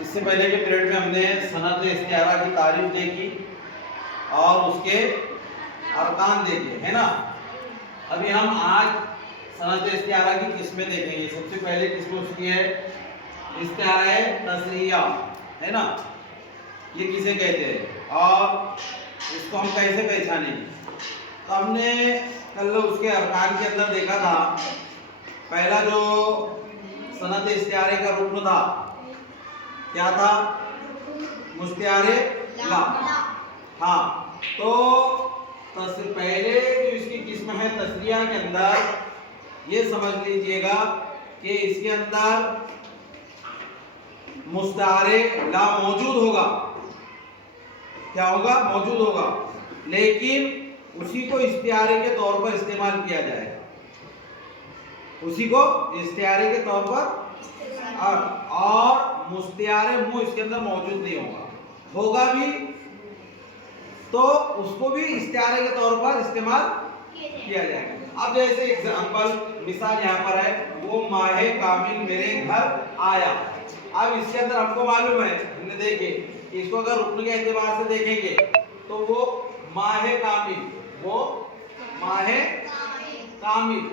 इससे पहले के पीरियड में हमने सनद इस्तिआरा की तारीफ देखी और उसके अरकान देखे, है ना। अभी हम आज सनद इस्तिआरा की किस्में देखेंगे। सबसे पहले किस्म उसकी है इस्तिआरा तसरिया, है ना। ये किसे कहते हैं और इसको हम कैसे पहचानेंगे। तो हमने कल उसके अरकान के अंदर देखा था, पहला जो सनद इस्तिआरे का रुकन था क्या था, मुस्तिआरे ला। हाँ, तो पहले जो इसकी किस्म है तसरिया के अंदर ये समझ लीजिएगा कि इसके अंदर मुस्तिआरे ला मौजूद होगा। क्या होगा? मौजूद होगा, लेकिन उसी को इस्तिआरे के तौर पर इस्तेमाल किया जाएगा। उसी को इस्तिआरे के तौर पर और मुस्तिआरे मुंह इसके अंदर मौजूद नहीं होगा। होगा भी तो उसको भी इस्तिआरे के तौर पर इस्तेमाल किया जाएगा। अब जैसे एग्जांपल मिसाल यहाँ पर है, वो माहे कामिल मेरे घर आया। अब इसके अंदर हमको मालूम है, हमने देखे कि इसको अगर रुकन के एतबार से देखेंगे तो वो माहे कामिल, वो माहे कामिल,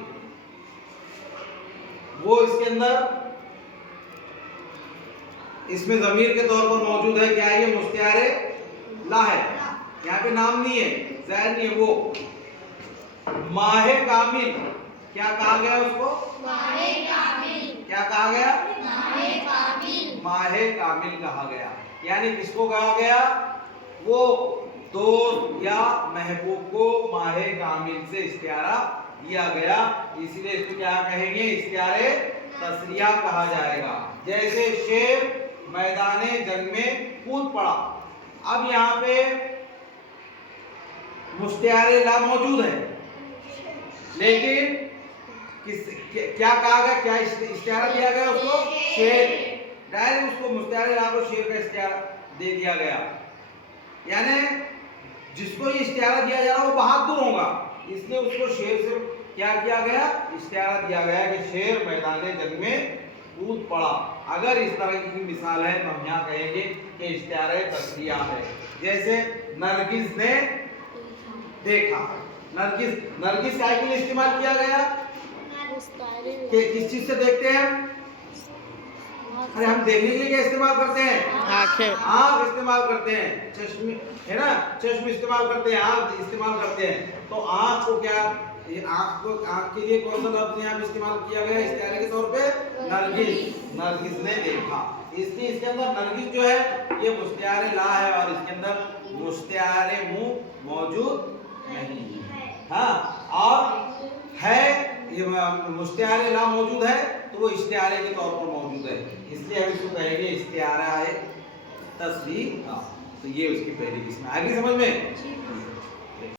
वो इसके अंदर इसमें ज़मीर के तौर पर मौजूद है। क्या है ये? मुस्तिआरे ला है, यहाँ पे नाम नहीं है, ज़ाहिर नहीं है। वो माहे कामिल क्या कहा गया उसको? माहे कामिल। क्या कहा गया? माहे कामिल। माहे कामिल कहा गया। यानी किसको कहा गया? वो दोस्त या महबूब को माहे कामिल से इस्तिआरा दिया गया, इसलिए इसको क्या कहेंगे? इस्तिआरे तसरिया कहा जाएगा। जैसे शेर मैदाने जंग में कूद पड़ा। अब यहाँ पे मुस्तिआरे ला मौजूद है, लेकिन क्या कहा गया? क्या इस्तिआरा दिया गया उसको? शेर। डायरेक्ट उसको मुस्तिआरे ला को शेर का इस्तिआरा दे दिया गया। यानी जिसको ये इस्तिआरा दिया जा रहा है वो बहादुर होगा, इसलिए उसको शेर से क्या किया गया? इस्तिआरा दिया गया कि शेर मैदाने जंग में कूद पड़ा। अगर इस तरह की मिसाल है तो हम यहाँ कहेंगे कि इस्तिआरा तसरिया है। जैसे नरगिस ने देखा। नरगिस काय के लिए इस्तेमाल किया गया? किस चीज से देखते हैं? अरे हम देखने के लिए क्या इस्तेमाल करते हैं? आंखें। आंख इस्तेमाल करते हैं, चश्मे, है ना, चश्मे इस्तेमाल करते हैं, आंख इस्तेमाल करते हैं। तो आंख को क्या, ये आंख को, आंख के लिए कौन सा लफ्ज यहाँ पे इस्तेमाल किया गया इस्तिआरे के तौर पे? नरगिस। नरगिस ने देखा, इसलिए इसके अंदर नरगिस जो है ये मुस्तिआरे ला है और इसके अंदर मुस्तिआरे मुंह मौजूद नहीं है। हाँ, और है ये मुस्तिआरे ला मौजूद है तो वो इस्तिआरे के तौर पर मौजूद है, इसलिए हम इसको कहेंगे इस्तिआरा तसरीया। तो ये उसकी पहली किस्म। आगे समझ में?